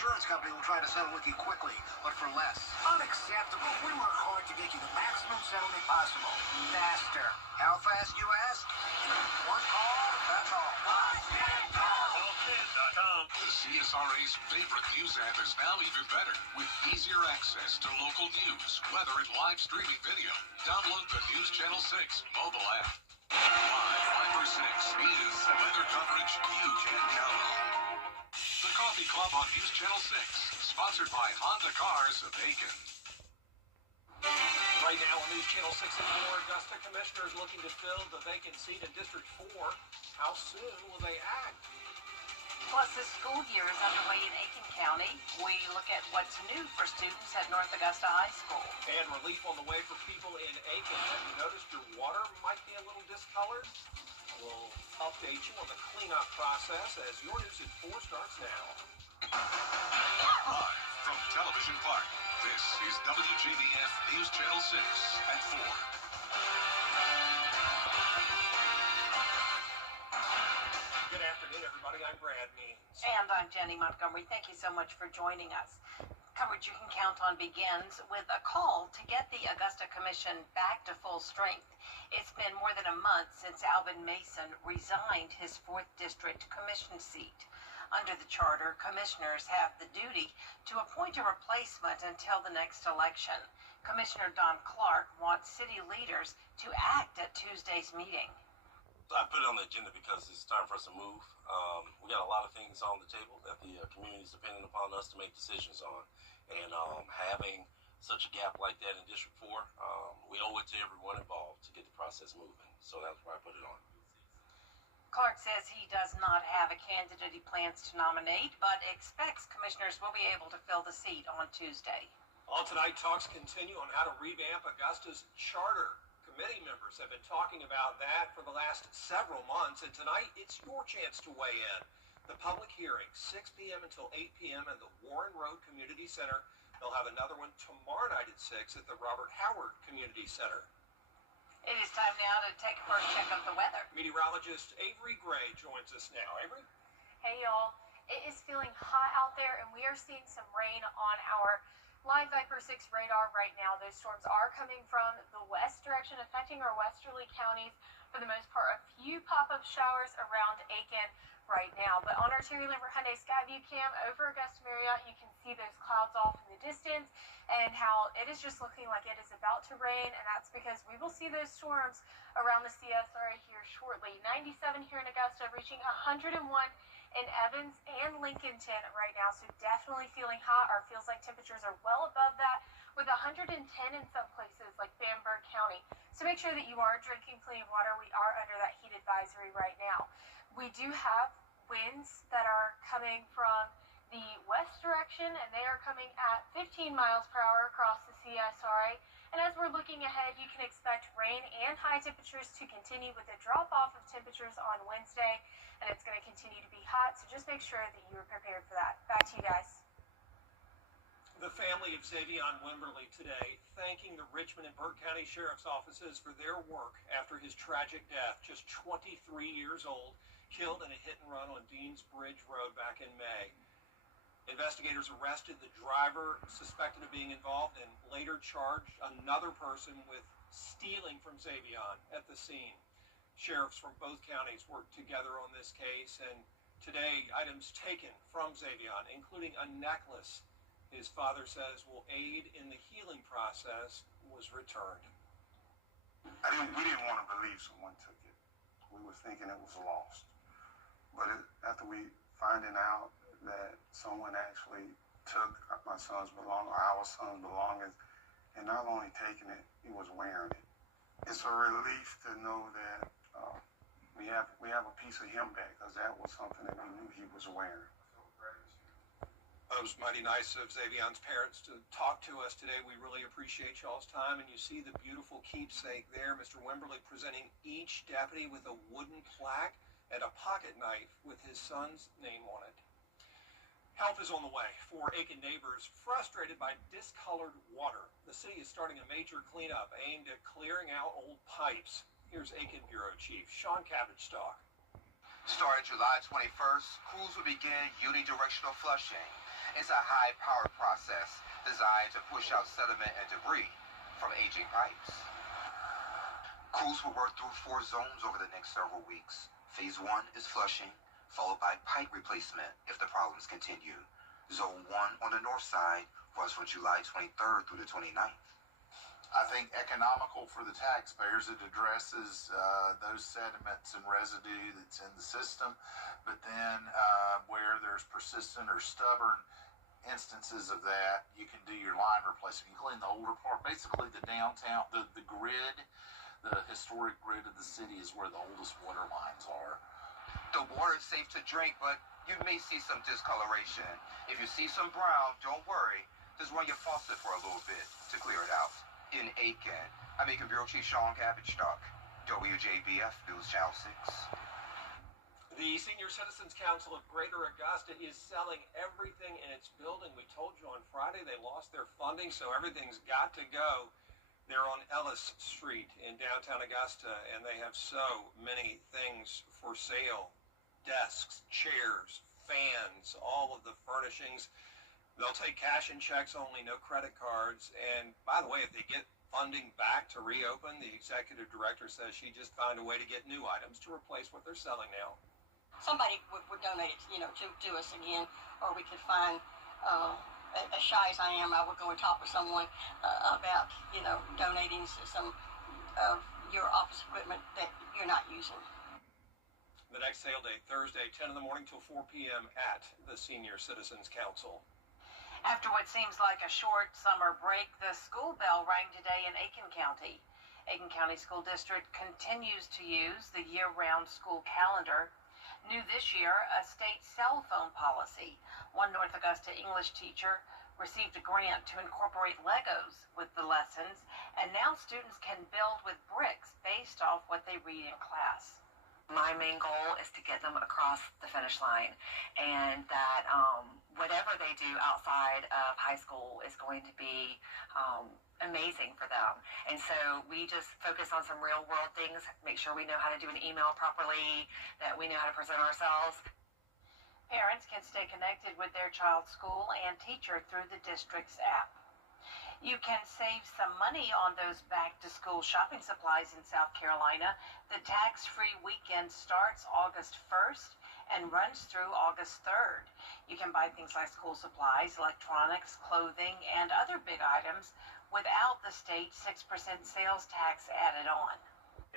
insurance company will try to settle with you quickly, but for less. Unacceptable. We work hard to get you the maximum settlement possible. Faster. How fast, you ask? One call, that's all. CallKid.com. The CSRA's favorite news app is now even better, with easier access to local news, weather, and live streaming video. Download the News Channel 6 mobile app. Live 5 or 6 is weather coverage you can count on. The Coffee Club on News Channel 6, sponsored by Honda Cars of Aiken. Right now on News Channel 6 and 4, Augusta commissioners looking to fill the vacant seat in District 4. How soon will they act? Plus, the school year is underway in Aiken County. We look at what's new for students at North Augusta High School. And relief on the way for people in Aiken. Have you noticed your water might be a little discolored? We'll update you on the cleanup process as your News at 4 starts now. Live from Television Park, this is WJBF News Channel 6 at 4. Good afternoon, everybody. I'm Brad Means. And I'm Jenny Montgomery. Thank you so much for joining us. Coverage you can count on begins with a call to get the Augusta Commission back to full strength. It's been more than a month since Alvin Mason resigned his 4th District Commission seat. Under the charter, commissioners have the duty to appoint a replacement until the next election. Commissioner Don Clark wants city leaders to act at Tuesday's meeting. I put it on the agenda because it's time for us to move. We got a lot of things on the table that the community is depending upon us to make decisions on. And having such a gap like that in District 4, we owe it to everyone involved to get the process moving. So that's why I put it on. Clark says he does not have a candidate he plans to nominate, but expects commissioners will be able to fill the seat on Tuesday. All tonight, talks continue on how to revamp Augusta's charter. Committee members have been talking about that for the last several months, and tonight it's your chance to weigh in. The public hearing, 6 p.m. until 8 p.m. in the Warren Road Community Center. They'll have another one tomorrow night at 6 at the Robert Howard Community Center. It is time now to take a first check of the weather. Meteorologist Avery Gray joins us now. Avery? Hey, y'all. It is feeling hot out there, and we are seeing some rain on our Live Viper 6 radar right now. Those storms are coming from the west direction, affecting our westerly counties. For the most part, a few pop-up showers around Aiken right now. But on our Terry Lambert Hyundai Skyview cam over Augusta Marriott, you can see those clouds off in the distance and how it is just looking like it is about to rain. And that's because we will see those storms around the CSRA here shortly. 97 here in Augusta, reaching 101 in Evans and Lincolnton right now. So definitely feeling hot. Or feels like temperatures are well above that, with 110 in some places like Bamberg County. So make sure that you are drinking plenty of water. We are under that heat advisory right now. We do have winds that are coming from the west direction, and they are coming at 15 miles per hour across the CSRA. And as we're looking ahead, you can expect rain and high temperatures to continue with a drop-off of temperatures on Wednesday, and it's going to continue to be hot, so just make sure that you are prepared for that. Back to you guys. The family of Xavion Wimberly today thanking the Richmond and Burke County Sheriff's offices for their work after his tragic death, just 23 years old, killed in a hit-and-run on Deans Bridge Road back in May. Investigators arrested the driver suspected of being involved and later charged another person with stealing from Xavion at the scene. Sheriffs from both counties worked together on this case, and today items taken from Xavion, including a necklace his father says will aid in the healing process, was returned. We didn't want to believe someone took it. We were thinking it was lost. But after we finding out that someone actually took my son's belongings, our son's belongings, and not only taking it, he was wearing it. It's a relief to know that we have a piece of him back, because that was something that we knew he was wearing. It was mighty nice of Xavion's parents to talk to us today. We really appreciate y'all's time, and you see the beautiful keepsake there. Mr. Wimberly presenting each deputy with a wooden plaque and a pocket knife with his son's name on it. Help is on the way for Aiken neighbors frustrated by discolored water. The city is starting a major cleanup aimed at clearing out old pipes. Here's Aiken Bureau Chief Sean Cabbage-Stock. Starting July 21st, crews will begin unidirectional flushing. It's a high-powered process designed to push out sediment and debris from aging pipes. Crews will work through 4 zones over the next several weeks. Phase 1 is flushing, followed by pipe replacement if the problems continue. Zone 1 on the north side runs from July 23rd through the 29th. I think economical for the taxpayers. It addresses those sediments and residue that's in the system, but then where there's persistent or stubborn instances of that, you can do your line replacement. You clean the older part, basically the downtown, the grid, the historic grid of the city is where the oldest water lines are. The water is safe to drink, but you may see some discoloration. If you see some brown, don't worry. Just run your faucet for a little bit to clear it out. In Aiken, I'm Aiken Bureau Chief Sean Cabbage-Stock, WJBF News Channel 6. The Senior Citizens Council of Greater Augusta is selling everything in its building. We told you on Friday they lost their funding, so everything's got to go. They're on Ellis Street in downtown Augusta, and they have so many things for sale. Desks, chairs, fans, all of the furnishings. They'll take cash and checks only, no credit cards. And by the way, if they get funding back to reopen, the executive director says she just found a way to get new items to replace what they're selling now. Somebody would donate it, to us again, or we could find, as shy as I am, I would go and talk with someone about, donating some of your office equipment that you're not using. The next sale date, Thursday, 10 in the morning till 4 p.m. at the Senior Citizens Council. After what seems like a short summer break, the school bell rang today in Aiken County. Aiken County School District continues to use the year-round school calendar. New this year, a state cell phone policy. One North Augusta English teacher received a grant to incorporate Legos with the lessons, and now students can build with bricks based off what they read in class. My main goal is to get them across the finish line, and that whatever they do outside of high school is going to be amazing for them. And so we just focus on some real world things, make sure we know how to do an email properly, that we know how to present ourselves. Parents can stay connected with their child's school and teacher through the district's app. You can save some money on those back-to-school shopping supplies in South Carolina. The tax-free weekend starts August 1st and runs through August 3rd. You can buy things like school supplies, electronics, clothing, and other big items without the state 6% sales tax added on.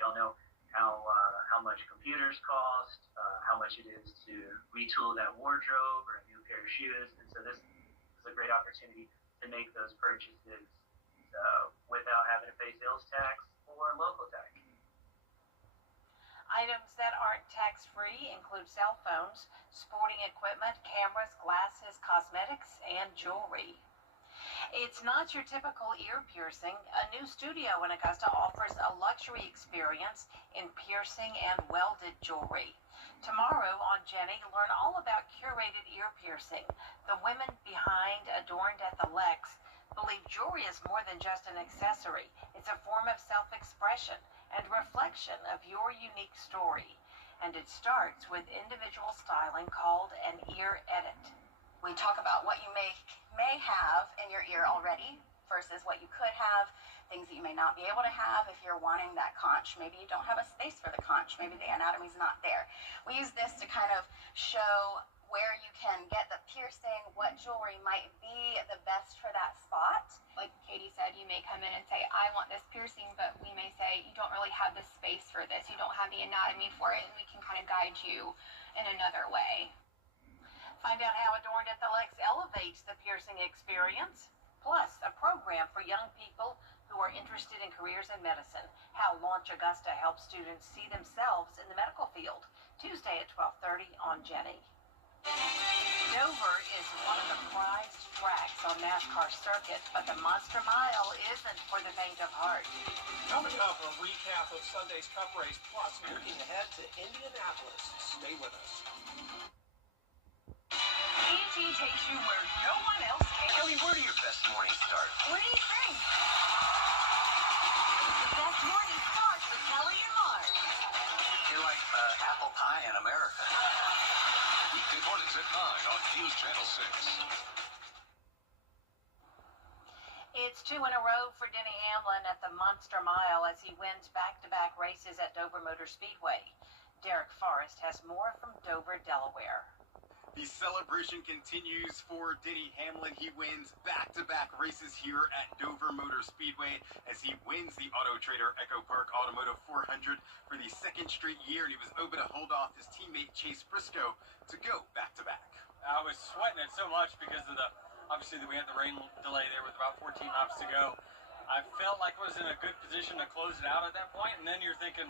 We all know how much computers cost, how much it is to retool that wardrobe or a new pair of shoes, and so this is a great opportunity to make those purchases without having to pay sales tax or local tax. Items that aren't tax-free include cell phones, sporting equipment, cameras, glasses, cosmetics, and jewelry. It's not your typical ear piercing. A new studio in Augusta offers a luxury experience in piercing and welded jewelry. Tomorrow on Jenny, learn all about curated ear piercing. The women behind Adorned at the Lex believe jewelry is more than just an accessory. It's a form of self-expression and reflection of your unique story. And it starts with individual styling called an ear edit. We talk about what you may have in your ear already versus what you could have, things that you may not be able to have if you're wanting that conch. Maybe you don't have a space for the conch. Maybe the anatomy's not there. We use this to kind of show where you can get the piercing, what jewelry might be the best for that spot. Like Katie said, you may come in and say, I want this piercing, but we may say, you don't really have the space for this. You don't have the anatomy for it, and we can kind of guide you in another way. Find out how Adorned at the Lex elevates the piercing experience, plus a program for young people who are interested in careers in medicine. How Launch Augusta helps students see themselves in the medical field. Tuesday at 12:30 on Jenny. Dover is one of the prized tracks on NASCAR circuit, but the Monster Mile isn't for the faint of heart. Coming up, a recap of Sunday's Cup race, plus looking ahead to Indianapolis. Stay with us. ET takes you where no one else can. Kelly, where do your best mornings start? What do you think? The best morning starts with Kelly and Mark. You're like apple pie in America. Weekday mornings at 9 on News Channel 6. It's 2 in a row for Denny Hamlin at the Monster Mile as he wins back-to-back races at Dover Motor Speedway. Derek Forrest has more from Dover, Delaware. The celebration continues for Denny Hamlin. He wins back-to-back races here at Dover Motor Speedway as he wins the Auto Trader Echo Park Automotive 400 for the second straight year, and he was able to hold off his teammate Chase Briscoe to go back-to-back. I was sweating it so much because of obviously we had the rain delay there with about 14 laps to go. I felt like I was in a good position to close it out at that point, and then you're thinking,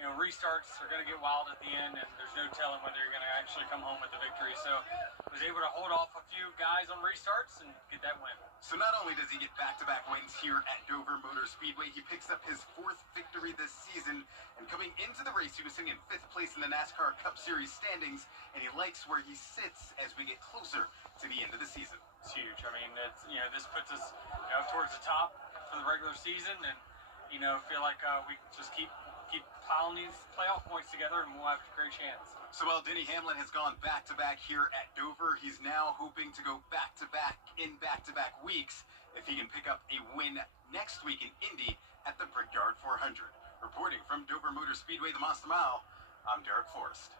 you know, restarts are going to get wild at the end, and there's no telling whether you're going to actually come home with the victory. So I was able to hold off a few guys on restarts and get that win. So not only does he get back-to-back wins here at Dover Motor Speedway, he picks up his 4th victory this season. And coming into the race, he was sitting in 5th place in the NASCAR Cup Series standings, and he likes where he sits as we get closer to the end of the season. It's huge. I mean, it's, you know, this puts us, you know, towards the top for the regular season, and, you know, feel like we just keep piling these playoff points together, and we'll have a great chance. So while Denny Hamlin has gone back-to-back here at Dover, he's now hoping to go back-to-back in back-to-back weeks if he can pick up a win next week in Indy at the Brickyard 400. Reporting from Dover Motor Speedway, the Monster Mile, I'm Derek Forrest.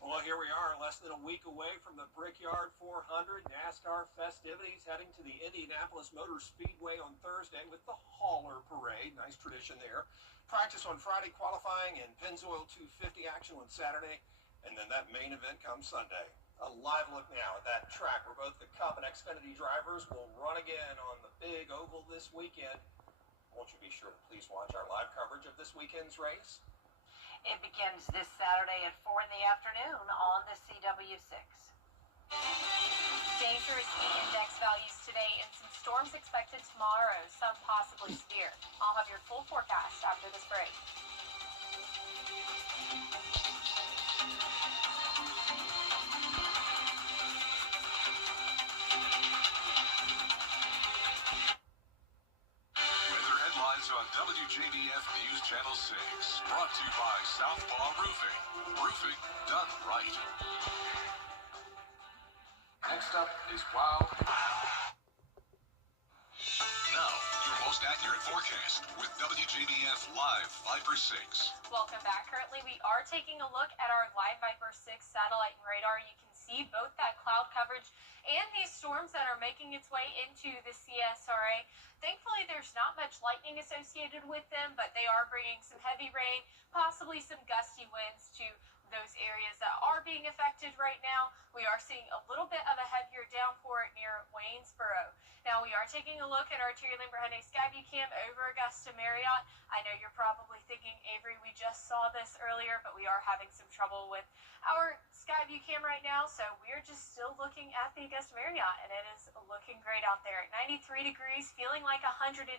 Well, here we are, less than a week away from the Brickyard 400 NASCAR festivities, heading to the Indianapolis Motor Speedway on Thursday with the Hauler Parade. Nice tradition there. Practice on Friday, qualifying, and Pennzoil 250 action on Saturday, and then that main event comes Sunday. A live look now at that track where both the Cup and Xfinity drivers will run again on the big oval this weekend. Won't you be sure to please watch our live coverage of this weekend's race? It begins this Saturday at 4 in the afternoon on the CW6. Dangerous heat index values today and some storms expected tomorrow, some possibly severe. I'll have your full forecast after this break. Weather headlines on WJBF News Channel 6. Brought to you by Southpaw Roofing. Roofing done right. Next up is Wild. Now, your most accurate forecast with WJBF Live Viper 6. Welcome back. Currently, we are taking a look at our live Viper 6 satellite and radar. You can see both that cloud coverage and these storms that are making its way into the CSRA. Thankfully, there's not much lightning associated with them, but they are bringing some heavy rain, possibly some gusty winds to those areas that are being affected right now. We are seeing a little bit of a heavier downpour near Waynesboro. Now, we are taking a look at our Terry Lambert Hyundai Skyview Cam over Augusta Marriott. I know you're probably thinking, Avery, we just saw this earlier, but we are having some trouble with our Skyview Cam right now, so we're just still looking at the Augusta Marriott, and it is looking great out there. 93 degrees, feeling like 102.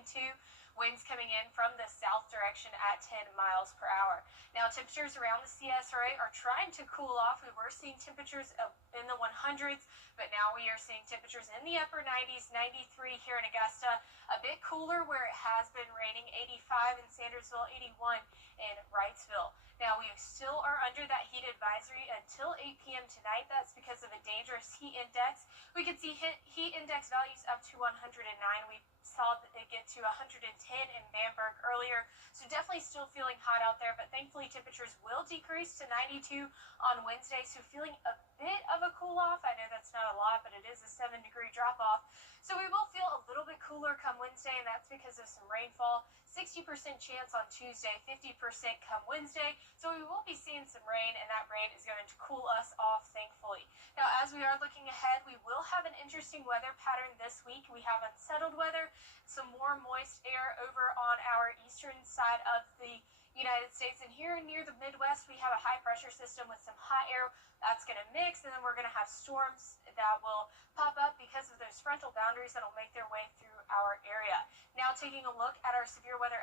Winds coming in from the south direction at 10 miles per hour. Now, temperatures around the CSRA are trying to cool off. We were seeing temperatures in the 100s, but now we are seeing temperatures in the upper 90s, 93 here in Augusta. A bit cooler where it has been raining, 85 in Sandersville, 81 in Wrightsville. Now, we still are under that heat advisory until 8 p.m. tonight. That's because of a dangerous heat index. We could see heat index values up to 109. We saw it get to 110 in Bamberg earlier, so definitely still feeling hot out there, but thankfully temperatures will decrease to 92 on Wednesday, so feeling a bit of a cool off. I know that's not a lot, but it is a 7-degree drop off, so we will feel a little bit cooler come Wednesday, and that's because of some rainfall. 60% chance on Tuesday, 50% come Wednesday, so we will be seeing some rain, and that rain is going to cool us off, thankfully. Now, as we are looking ahead, we will have an interesting weather pattern this week. We have unsettled weather, some more moist air over on our eastern side of the United States, and here near the Midwest, we have a high-pressure system with some hot air that's going to mix, and then we're going to have storms that will pop up because of those frontal boundaries that will make their way through our area. Now, taking a look at our severe weather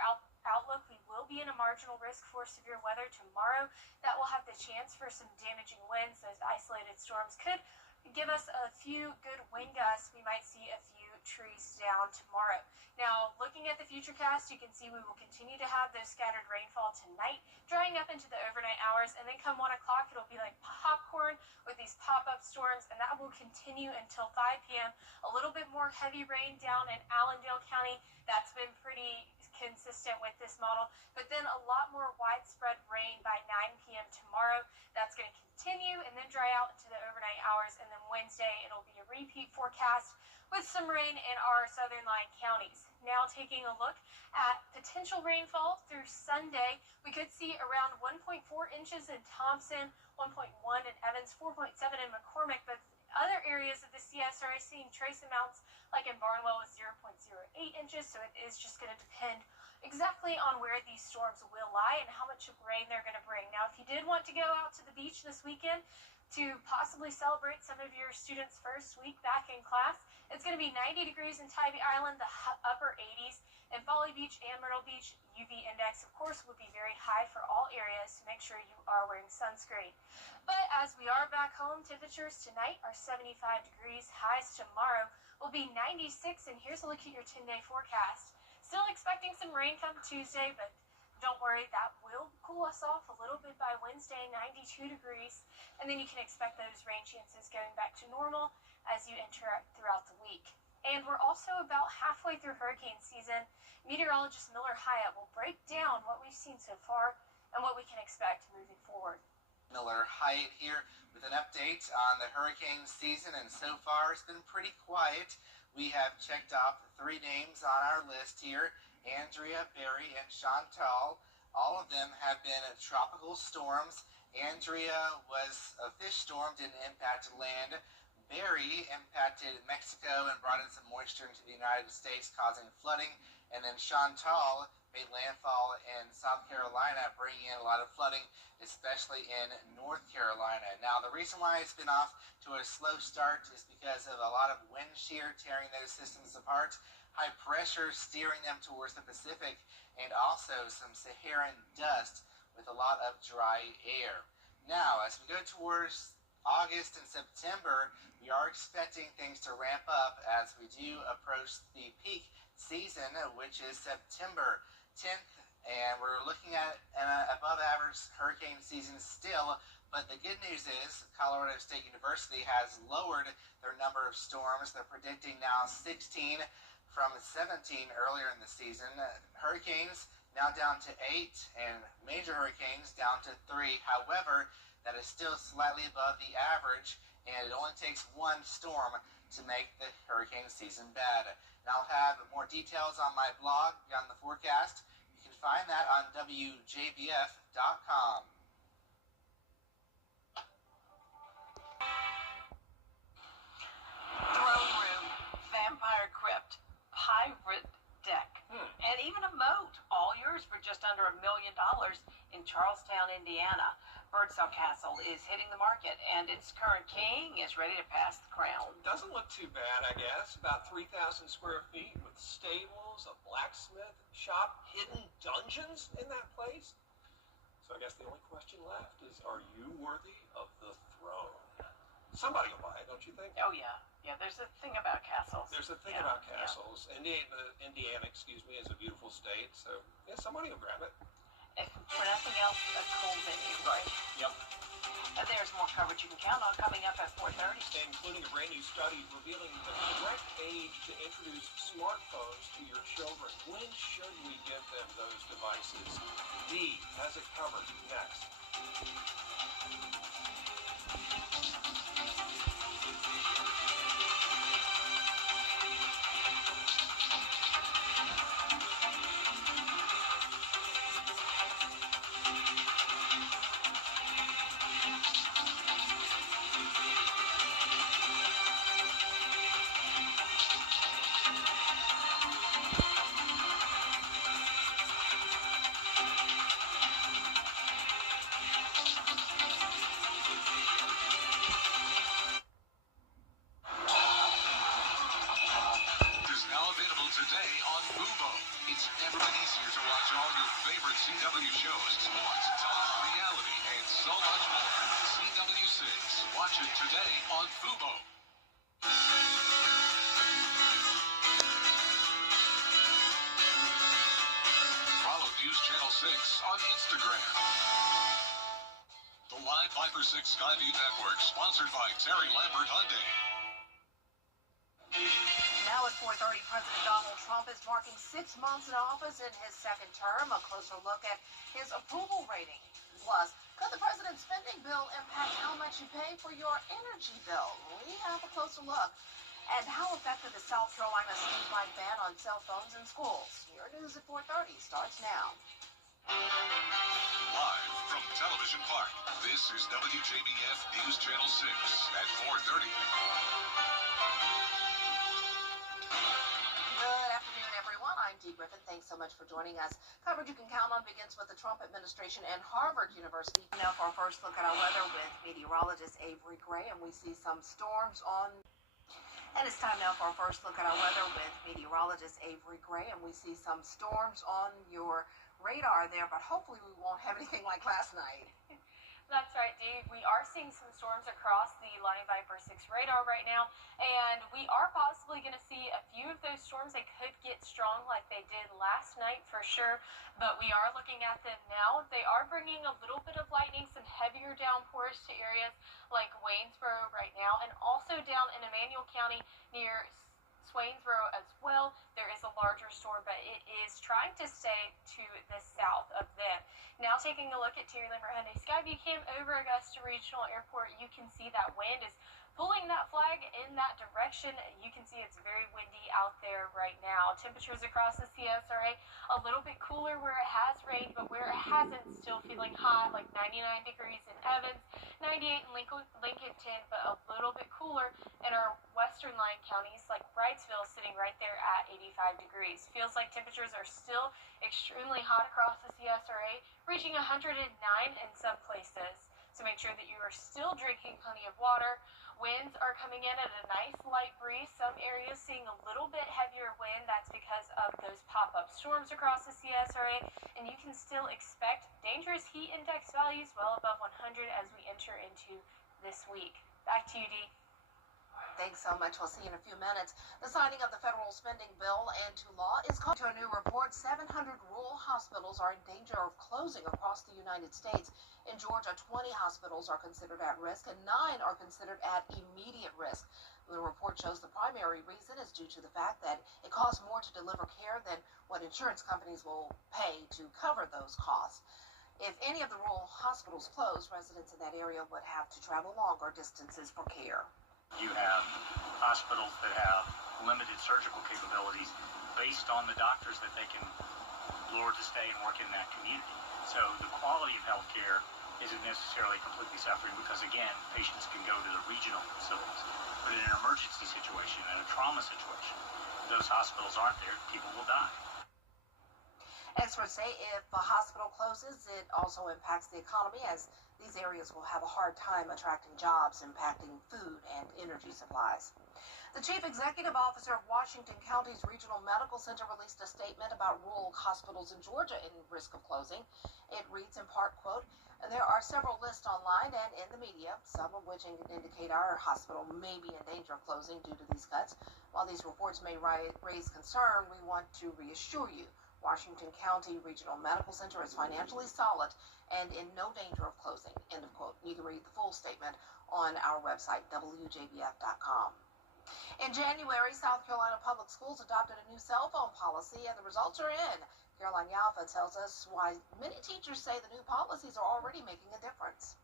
outlook, we will be in a marginal risk for severe weather tomorrow. That will have the chance for some damaging winds. Those isolated storms could give us a few good wind gusts. We might see a few trees down tomorrow. Now, looking at the futurecast, you can see we will continue to have those scattered rainfall tonight, drying up into the overnight hours, and then come 1 o'clock, it'll be like popcorn with these pop-up storms, and that that will continue until 5 p.m. A little bit more heavy rain down in Allendale County. That's been pretty consistent with this model. But then a lot more widespread rain by 9 p.m. tomorrow. That's going to continue and then dry out into the overnight hours. And then Wednesday, it'll be a repeat forecast with some rain in our southern line counties. Now taking a look at potential rainfall through Sunday, we could see around 1.4 inches in Thompson, 1.1 in Evans, 4.7 in McCormick, but other areas of the CS are seeing trace amounts like in Barnwell with 0.08 inches, so it is just going to depend exactly on where these storms will lie and how much rain they're going to bring. Now, if you did want to go out to the beach this weekend to possibly celebrate some of your students' first week back in class, it's going to be 90 degrees in Tybee Island, the upper 80s. In Folly Beach and Myrtle Beach, UV index, of course, would be very high for all areas, so make sure you are wearing sunscreen. But as we are back home, temperatures tonight are 75 degrees. Highs tomorrow will be 96, and here's a look at your 10-day forecast. Still expecting some rain come Tuesday, but don't worry, that will cool us off a little bit by Wednesday, 92 degrees. And then you can expect those rain chances going back to normal as you enter throughout the week. And we're also about halfway through hurricane season. Meteorologist Miller Hyatt will break down what we've seen so far and what we can expect moving forward. Miller Hyatt here with an update on the hurricane season, and so far it's been pretty quiet. We have checked off the 3 names on our list here: Andrea, Barry, and Chantal. All of them have been tropical storms. Andrea was a fish storm, didn't impact land. Barry impacted Mexico and brought in some moisture into the United States, causing flooding. And then Chantal made landfall in South Carolina, bringing in a lot of flooding, especially in North Carolina. Now, the reason why it's been off to a slow start is because of a lot of wind shear tearing those systems apart, high pressure steering them towards the Pacific, and also some Saharan dust with a lot of dry air. Now, as we go towards August and September, we are expecting things to ramp up as we do approach the peak season, which is September 10th, and we're looking at an above average hurricane season still. But the good news is Colorado State University has lowered their number of storms. They're predicting now 16 from 17 earlier in the season. Hurricanes now down to 8, and major hurricanes down to 3. However, that is still slightly above the average, and it only takes 1 storm to make the hurricane season bad. And I'll have more details on my blog beyond the forecast. You can find that on WJBF.com. Throne room, vampire crypt, pirate deck, and even a moat. All yours for just under $1 million in Charlestown, Indiana. Birdsall Castle is hitting the market, and its current king is ready to pass the crown. Doesn't look too bad, I guess. About 3,000 square feet with stables, a blacksmith shop, hidden dungeons in that place. So I guess the only question left is, are you worthy of the throne? Somebody will buy it, don't you think? Oh, yeah. Yeah, there's a thing about castles. There's a thing about castles. Yeah. Indiana, is a beautiful state, so yeah, somebody will grab it. If for nothing else, a cool venue, right? Yep. And there's more coverage you can count on coming up at 4:30. Including a brand new study revealing the correct age to introduce smartphones to your children. When should we give them those devices? D has it covered. Next. CW shows, sports, talk, reality, and so much more. CW6. Watch it today on Fubo. Follow News Channel 6 on Instagram. The live Viper 6 Skyview Network, sponsored by Terry Lambert Hyundai. Now at 4:30, President Donald Trump is marking 6 months in office in his second term. A closer look at his approval rating. Plus, could the president's spending bill impact how much you pay for your energy bill? We have a closer look. And how effective is South Carolina's statewide ban on cell phones in schools? Your news at 4:30 starts now. Live from Television Park, this is WJBF News Channel 6 at 4:30. Good afternoon, everyone. I'm Dee Griffin. Thanks so much for joining us. Coverage you can count on begins with the Trump administration and Harvard University. Now for our first look at our weather with meteorologist Avery Gray, and we see some storms on... And it's time now for our first look at our weather with meteorologist Avery Gray, and we see some storms on your radar there, but hopefully we won't have anything like last night. That's right, Dee. We are seeing some storms across the Line Viper 6 radar right now, and we are possibly going to see a few of those storms. They could get strong like they did last night for sure, but we are looking at them now. They are bringing a little bit of lightning, some heavier downpours to areas like Waynesboro right now, and also down in Emmanuel County near Swainsboro as well. There is a larger storm, but it is trying to stay to the south of them. Now taking a look at Terry Lambert Hyundai Skyview Cam over Augusta Regional Airport, you can see that wind is pulling that flag in that direction. You can see it's very windy out there right now. Temperatures across the CSRA a little bit cooler where it has rained, but where it hasn't, still feeling hot, like 99 degrees in Evans, 98 in Lincolnton, but a little bit cooler in our western line counties like Wrightsville, sitting right there at 85 degrees. Feels like temperatures are still extremely hot across the CSRA, reaching 109 in some places. So make sure that you are still drinking plenty of water. Winds are coming in at a nice light breeze. Some areas seeing a little bit heavier wind. That's because of those pop-up storms across the CSRA. And you can still expect dangerous heat index values well above 100 as we enter into this week. Back to you, Dee. Thanks so much. We'll see you in a few minutes. The signing of the federal spending bill into law is called to a new report. 700 rural hospitals are in danger of closing across the United States. In Georgia, 20 hospitals are considered at risk and 9 are considered at immediate risk. The report shows the primary reason is due to the fact that it costs more to deliver care than what insurance companies will pay to cover those costs. If any of the rural hospitals close, residents in that area would have to travel longer distances for care. You have hospitals that have limited surgical capabilities based on the doctors that they can lure to stay and work in that community. So the quality of health care isn't necessarily completely suffering because, again, patients can go to the regional facilities. But in an emergency situation, in a trauma situation, if those hospitals aren't there, people will die. Experts say if a hospital closes, it also impacts the economy as these areas will have a hard time attracting jobs, impacting food and energy supplies. The Chief Executive Officer of Washington County's Regional Medical Center released a statement about rural hospitals in Georgia in risk of closing. It reads in part, quote, "There are several lists online and in the media, some of which indicate our hospital may be in danger of closing due to these cuts. While these reports may raise concern, we want to reassure you Washington County Regional Medical Center is financially solid and in no danger of closing," end of quote. You can read the full statement on our website, WJBF.com. In January, South Carolina Public Schools adopted a new cell phone policy, and the results are in. Caroline Yalfa tells us why many teachers say the new policies are already making a difference.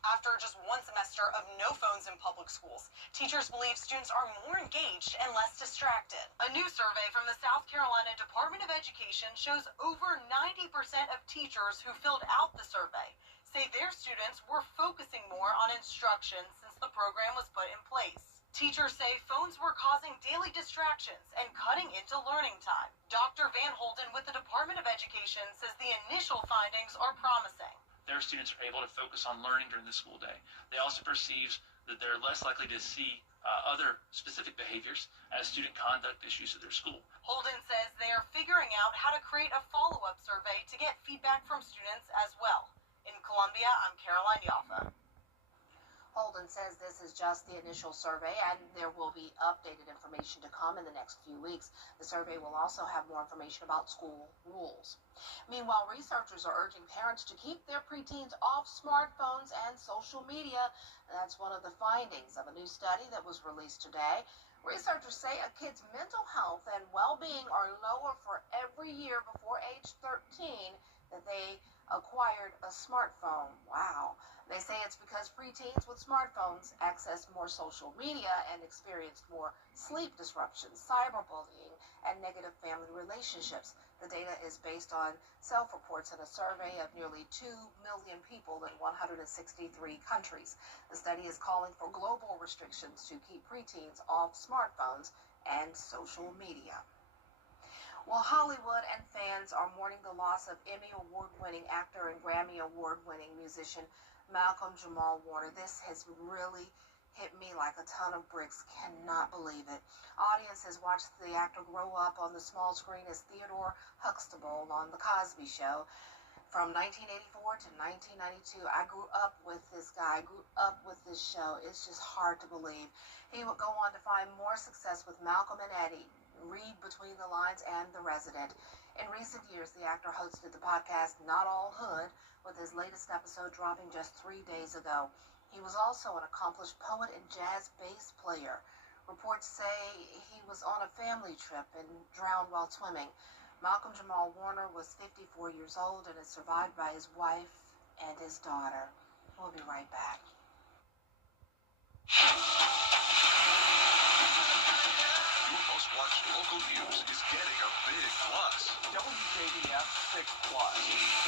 After just one semester of no phones in public schools, teachers believe students are more engaged and less distracted. A new survey from the South Carolina Department of Education shows over 90% of teachers who filled out the survey say their students were focusing more on instruction since the program was put in place. Teachers say phones were causing daily distractions and cutting into learning time. Dr. Van Holden with the Department of Education says the initial findings are promising. Their students are able to focus on learning during the school day. They also perceive that they're less likely to see other specific behaviors as student conduct issues at their school. Holden says they are figuring out how to create a follow-up survey to get feedback from students as well. In Columbia, I'm Caroline Yalfa. Holden Franklin says this is just the initial survey and there will be updated information to come in the next few weeks. The survey will also have more information about school rules. Meanwhile, researchers are urging parents to keep their preteens off smartphones and social media. That's one of the findings of a new study that was released today. Researchers say a kid's mental health and well-being are lower for every year before age 13 that they acquired a smartphone. Wow. They say it's because preteens with smartphones access more social media and experienced more sleep disruptions, cyberbullying, and negative family relationships. The data is based on self-reports in a survey of nearly 2 million people in 163 countries. The study is calling for global restrictions to keep preteens off smartphones and social media. Well, Hollywood and fans are mourning the loss of Emmy Award-winning actor and Grammy Award-winning musician Malcolm Jamal Warner. This has really hit me like a ton of bricks. Cannot believe it. Audience has watched the actor grow up on the small screen as Theodore Huxtable on The Cosby Show. From 1984 to 1992, I grew up with this guy, grew up with this show. It's just hard to believe. He would go on to find more success with Malcolm and Eddie, Read Between the Lines, and The Resident. In recent years, the actor hosted the podcast Not All Hood, with his latest episode dropping just 3 days ago. He was also an accomplished poet and jazz bass player. Reports say he was on a family trip and drowned while swimming. Malcolm Jamal Warner was 54 years old and is survived by his wife and his daughter. We'll be right back. Your most-watched local news is getting a big plus. WJBF 6 Plus,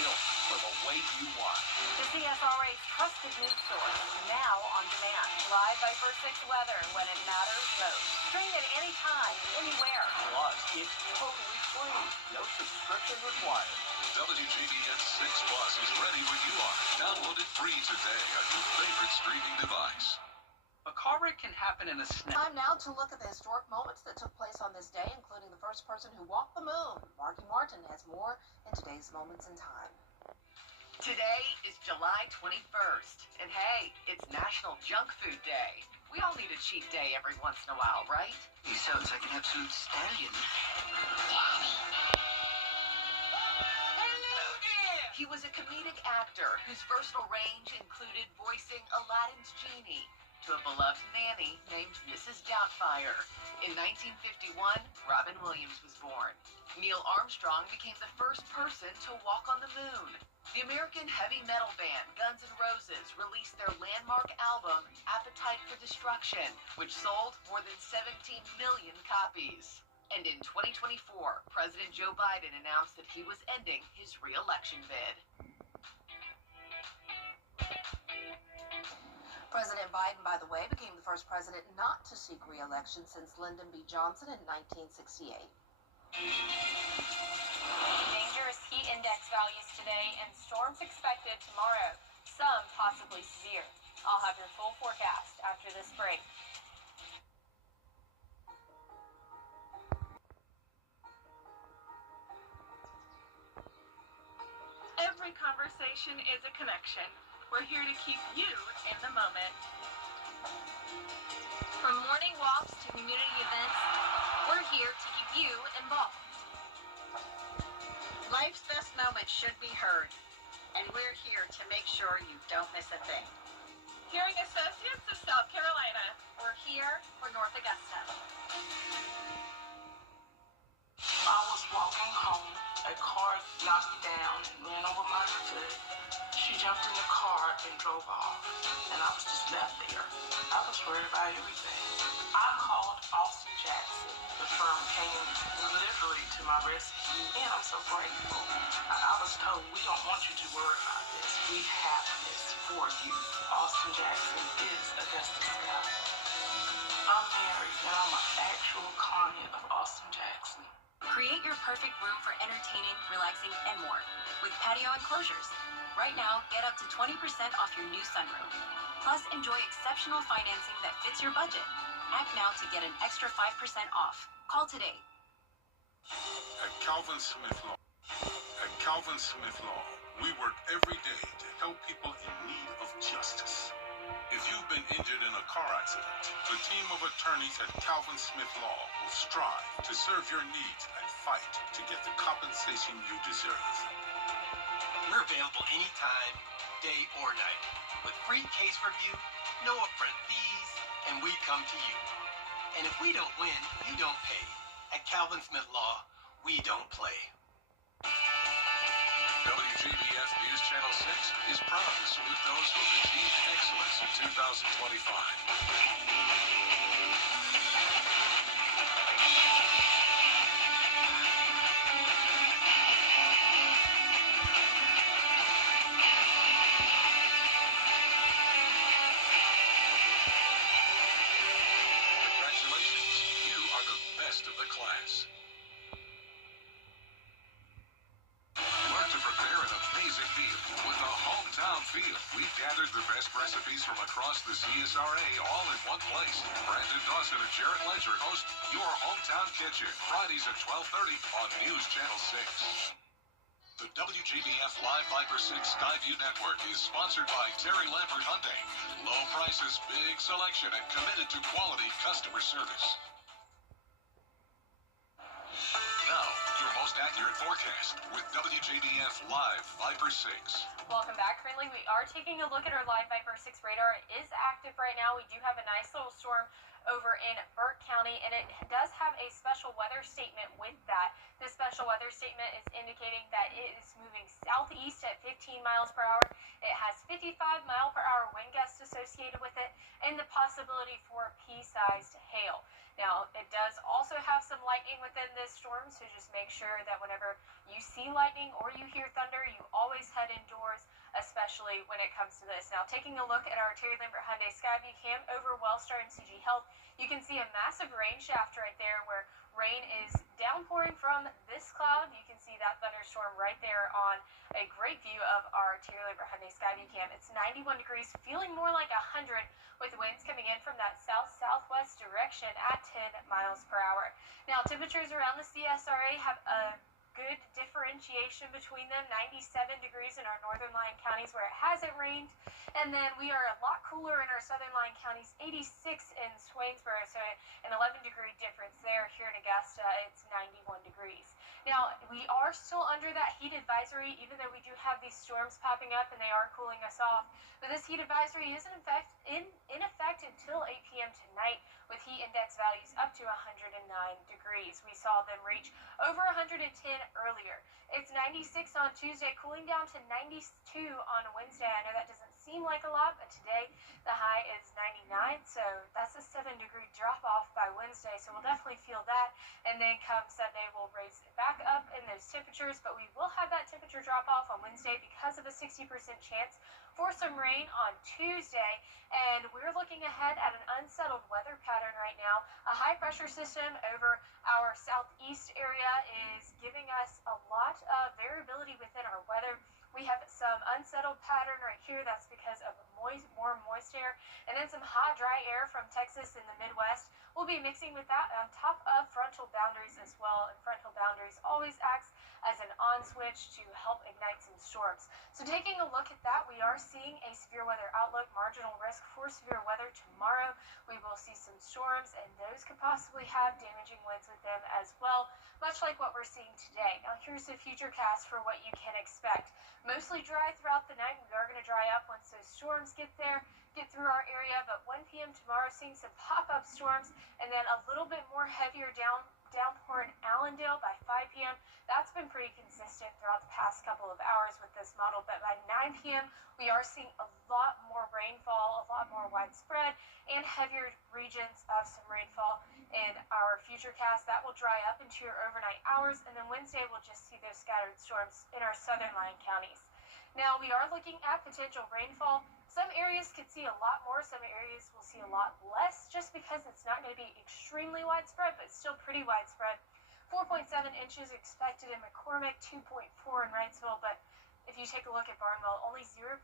built for the way you want. The CSRA's trusted news source, now on demand. Live by First 6 weather when it matters most. Stream it anytime, anywhere. Plus, it's totally free. No subscription required. WJBF 6 Plus is ready when you are. Download it free today on your favorite streaming device. A car wreck can happen in a snap. Time now to look at the historic moments that took place on this day, including the first person who walked the moon. Marky Martin has more in today's Moments in Time. Today is July 21st, and hey, it's National Junk Food Day. We all need a cheat day every once in a while, right? He sounds like an absolute stallion. He was a comedic actor whose versatile range included voicing Aladdin's genie to a beloved nanny named Mrs. Doubtfire. In 1951, Robin Williams was born. Neil Armstrong became the first person to walk on the moon. The American heavy metal band Guns N' Roses released their landmark album, Appetite for Destruction, which sold more than 17 million copies. And in 2024, President Joe Biden announced that he was ending his re-election bid. President Biden, by the way, became the first president not to seek re-election since Lyndon B. Johnson in 1968. Dangerous heat index values today and storms expected tomorrow. Some possibly severe. I'll have your full forecast after this break. Every conversation is a connection. We're here to keep you in the moment. From morning walks to community events, we're here to keep you involved. Life's best moments should be heard, and we're here to make sure you don't miss a thing. Hearing Associates of South Carolina. We're here for North Augusta. I was walking home. A car knocked me down and ran over my foot. She jumped in the car and drove off, and I was just left there. I was worried about everything. I called Austin Jackson. The firm came literally to my rescue, and I'm so grateful. I was told, we don't want you to worry about this. We have this for you. Austin Jackson is Augusta's Scout. I'm married, and I'm an actual client of Austin Jackson. Create your perfect room for entertaining, relaxing, and more with patio enclosures. Right now, get up to 20% off your new sunroom. Plus, enjoy exceptional financing that fits your budget. Act now to get an extra 5% off. Call today. At Calvin Smith Law, we work every day to help people in need of justice. If you've been injured The team of attorneys at Calvin Smith Law will strive to serve your needs and fight to get the compensation you deserve. We're available anytime, day or night. With free case review, no upfront fees, and we come to you. And if we don't win, you don't pay. At Calvin Smith Law, we don't play. WJBF News Channel 6 is proud to salute those who have achieved excellence in 2025. Congratulations, you are the best of the class. Learn to prepare an amazing meal with the Hometown Feel. We've gathered the best recipes from across the CSRA all in one place. Brandon Dawson and Jarrett Ledger host Your Hometown Kitchen, Fridays at 12:30 on News Channel 6. The WJBF Live Viper 6 Skyview Network is sponsored by Terry Lampert Hyundai. Low prices, big selection, and committed to quality customer service. Now, your most accurate forecast with WJBF Live Viper 6. Welcome back. Currently, we are taking a look at our live Viper 6 radar. It is active right now. We do have a nice little storm over in Burke County, and it does have a special weather statement with that. This special weather statement is indicating that it is moving southeast at 15 miles per hour. It has 55-mile-per-hour wind gusts associated with it, and the possibility for pea-sized hail. Now, it does also have some lightning within this storm, so just make sure that whenever you see lightning or you hear thunder, you always head indoors, especially when it comes to this. Now, taking a look at our Terry Lampert Hyundai Skyview cam over Wellstar and CG Health, you can see a massive rain shaft right there where rain is downpouring from this cloud. You can see that thunderstorm right there on a great view of our Terry Lampert Hyundai Skyview cam. It's 91 degrees, feeling more like 100 with winds coming in from that south-southwest direction at 10 miles per hour. Now, temperatures around the CSRA have a good differentiation between them. 97 degrees in our northern line counties where it hasn't rained, and then we are a lot cooler in our southern line counties. 86 in Swainsboro, so an 11-degree difference there. Here in Augusta, it's 91 degrees. Now, we are still under that heat advisory, even though we do have these storms popping up and they are cooling us off. But this heat advisory is in effect until 8 p.m. tonight, with heat index values up to 109 degrees. We saw them reach over 110 earlier. It's 96 on Tuesday, cooling down to 92 on Wednesday. I know that doesn't seem like a lot, but today the high is 99, so that's a 7-degree drop off by Wednesday, so we'll definitely feel that. And then come Sunday, we'll raise it back up in those temperatures, but we will have that temperature drop off on Wednesday because of a 60% chance for some rain on Tuesday. And we're looking ahead at an unsettled weather pattern right now. A high pressure system over our southeast area is giving us a lot of variability within our weather. We have some unsettled pattern right here. That's because of more moist air, and then some hot, dry air from Texas and the Midwest. We'll be mixing with that on top of frontal boundaries as well, and frontal boundaries always acts as an on switch to help ignite some storms. So taking a look at that, we are seeing a severe weather outlook, marginal risk for severe weather tomorrow. We will see some storms, and those could possibly have damaging winds with them as well, much like what we're seeing today. Now here's the future cast for what you can expect. Mostly dry throughout the night. We are going to dry up once those storms get through our area, but 1 p.m. tomorrow, seeing some pop-up storms, and then a little bit more heavier downpour in Allendale by 5 p.m. That's been pretty consistent throughout the past couple of hours with this model, but by 9 p.m. we are seeing a lot more rainfall, a lot more widespread, and heavier regions of some rainfall in our future cast. That will dry up into your overnight hours, and then Wednesday we'll just see those scattered storms in our southern line counties. Now, we are looking at potential rainfall. Some areas could see a lot more, some areas will see a lot less, just because it's not going to be extremely widespread, but still pretty widespread. 4.7 inches expected in McCormick, 2.4 in Wrightsville, but if you take a look at Barnwell, only 0.08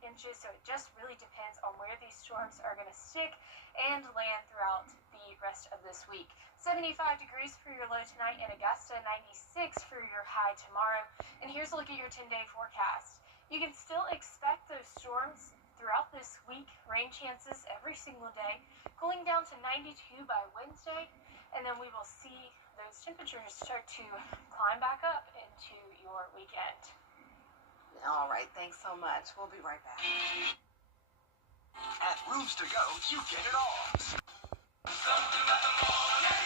inches, so it just really depends on where these storms are going to stick and land throughout the rest of this week. 75 degrees for your low tonight in Augusta, 96 for your high tomorrow. And here's a look at your 10-day forecast. You can still expect those storms throughout this week. Rain chances every single day, cooling down to 92 by Wednesday, and then we will see those temperatures start to climb back up into your weekend. All right, thanks so much. We'll be right back. At Rooms to Go, you get it all. Something about the morning,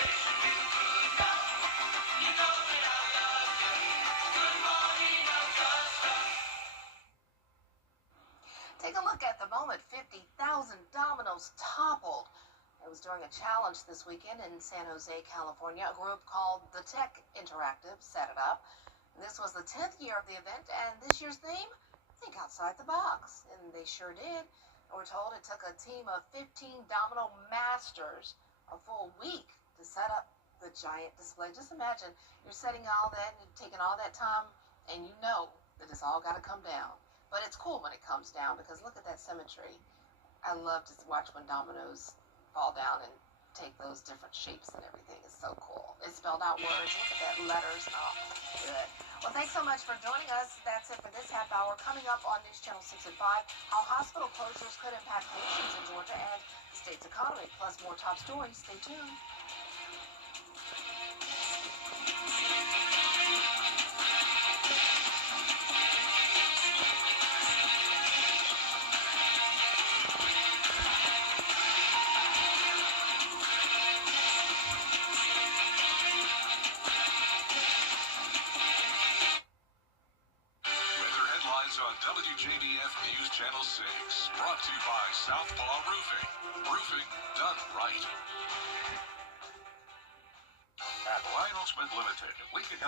makes you feel good now. You know that I love you. Good morning, Augusta. Take a look at the moment 50,000 dominoes toppled. It was during a challenge this weekend in San Jose, California. A group called The Tech Interactive set it up. This was the 10th year of the event, and this year's theme, think outside the box. And they sure did. We're told it took a team of 15 domino masters a full week to set up the giant display. Just imagine you're setting all that and you're taking all that time, and you know that it's all got to come down. But it's cool when it comes down, because look at that symmetry. I love to watch when dominoes fall down and take those different shapes and everything. It's so cool. It spelled out words. Look at that, letters. Oh, good. Well, thanks so much for joining us. That's it for this half hour. Coming up on News Channel 6 at 5, how hospital closures could impact patients in Georgia and the state's economy. Plus more top stories. Stay tuned. On WJBF News Channel 6, brought to you by Southpaw Roofing. Roofing done right. At Lionel Smith Limited, we can help.